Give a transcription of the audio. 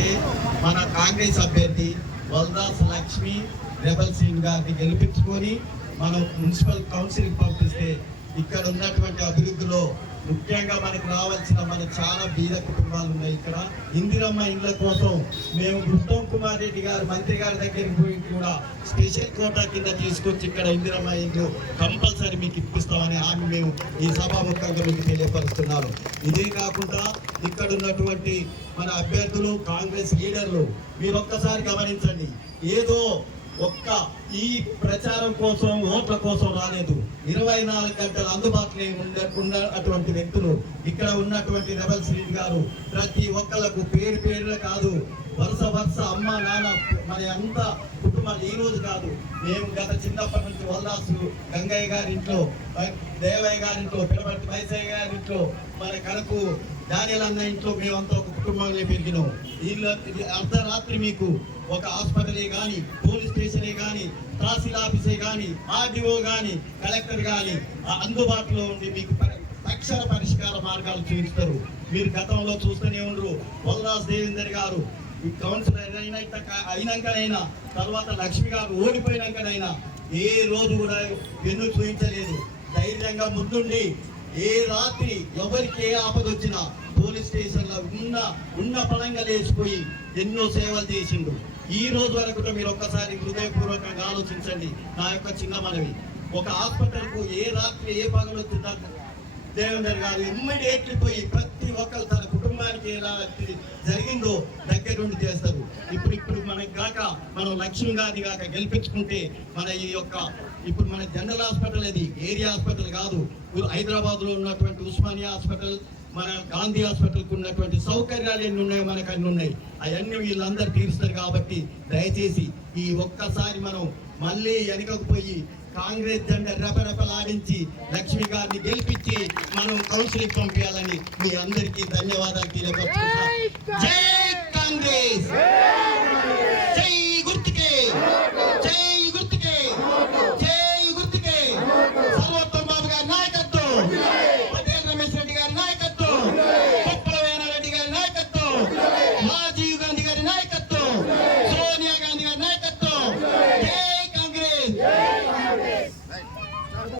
ఏంటంటే మన కాంగ్రెస్ అభ్యర్థి వల్దాస్ లక్ష్మి రెబల్ సింగ్ గారిని గెలిపించుకొని మనం మున్సిపల్ కౌన్సిల్కి పంపిస్తే ఇక్కడ ఉన్నటువంటి అభివృద్ధిలో ముఖ్యంగా మనకు రావాల్సిన మన చాలా బీద కుటుంబాలు ఉన్నాయి. ఇక్కడ ఇందిరమ్మ ఇళ్ల కోసం మేము ఉత్తమ్ కుమార్ రెడ్డి గారు మంత్రి గారి దగ్గరికి పోయి కూడా స్పెషల్ కోటా కింద తీసుకొచ్చి ఇక్కడ ఇందిరమ్మ ఇల్లు కంపల్సరీ మీకు ఇప్పిస్తామని హామీ మేము ఈ సభాముఖంగా మీకు తెలియపరుస్తున్నారు. ఇదే కాకుండా ఇక్కడ ఉన్నటువంటి మన అభ్యర్థులు కాంగ్రెస్ లీడర్లు మీరు ఒక్కసారి గమనించండి, ఏదో ఒక్క ఈ ప్రచారం కోసం ఓట్ల కోసం రాలేదు. 24 గంటలు అందుబాటులో ఉన్నటువంటి వ్యక్తులు ఇక్కడ ఉన్నటువంటి రెబల్ శ్రీ గారు ప్రతి ఒక్కళ్ళకు పేరు పేరులో కాదు, వరుస అమ్మ నాన్న మన అంతా కుటుంబాలు ఈ రోజు కాదు, మేము గత చిన్నప్పటి నుంచి వల్లాసు గంగయ్య గారింట్లో, దేవయ్య గారింట్లో, పిలబట్టి వైసయ్య గారింట్లో, మన కనుకు డానియల్ అన్న ఇంట్లో మేమంతా ఒక కుటుంబంలో పెరిగినాం. వీళ్ళు అర్ధరాత్రి మీకు ఒక హాస్పిటలే కానీ, పోలీస్ స్టేషనే కానీ, తహసీల్ ఆఫీసే కానీ, ఆర్డీఓ కానీ, కలెక్టర్ కానీ అందుబాటులో ఉండి మీకు తక్షణ పరిష్కార మార్గాలు చూపిస్తారు. మీరు గతంలో చూస్తూనే ఉండరు. వల్లాస్ దేవేందర్ గారు కౌన్సిలర్ అయినాకనైనా, తర్వాత లక్ష్మి గారు ఓడిపోయినాకనైనా ఏ రోజు కూడా వెన్ను చూపించలేదు. ధైర్యంగా ముందుండి ఏ రాత్రి ఎవరికి ఏ ఆపద వచ్చినా పోలీస్ స్టేషన్లో ఉన్న పడంగా లేచిపోయి ఎన్నో సేవలు చేసిండు. ఈ రోజు వరకు మీరు ఒక్కసారి హృదయపూర్వకంగా ఆలోచించండి. నా యొక్క చిన్న మనవి, ఒక హాస్పిటల్కు ఏ రాత్రి ఏ పగలు వచ్చిందా దేవేందర్ గారు ఇమ్మీడియట్లీ పోయి ప్రతి ఒక్కరు తన కుటుంబానికి ఎలా జరిగిందో దగ్గరుండి చేస్తారు. ఇప్పుడు మనకి కాక మనం లక్ష్మి గారిని కాక గెలిపించుకుంటే మన ఈ యొక్క ఇప్పుడు మన జనరల్ హాస్పిటల్ అది ఏరియా హాస్పిటల్ కాదు. హైదరాబాద్లో ఉన్నటువంటి ఉస్మానియా హాస్పిటల్, మన గాంధీ హాస్పిటల్కి ఉన్నటువంటి సౌకర్యాలు ఎన్ని ఉన్నాయో మనకు అన్ని ఉన్నాయి. అవన్నీ వీళ్ళందరూ తీరుస్తారు. కాబట్టి దయచేసి ఈ ఒక్కసారి మనం మళ్ళీ వెనకకు పోయి కాంగ్రెస్ జెండా రెపరెపలాడించి లక్ష్మి గారిని గెలిపించి మనం కౌన్సిలింగ్ పంపించాలని మీ అందరికీ ధన్యవాదాలు తెలియపరుచుకుంటున్నాం. జై కాంగ్రెస్, జై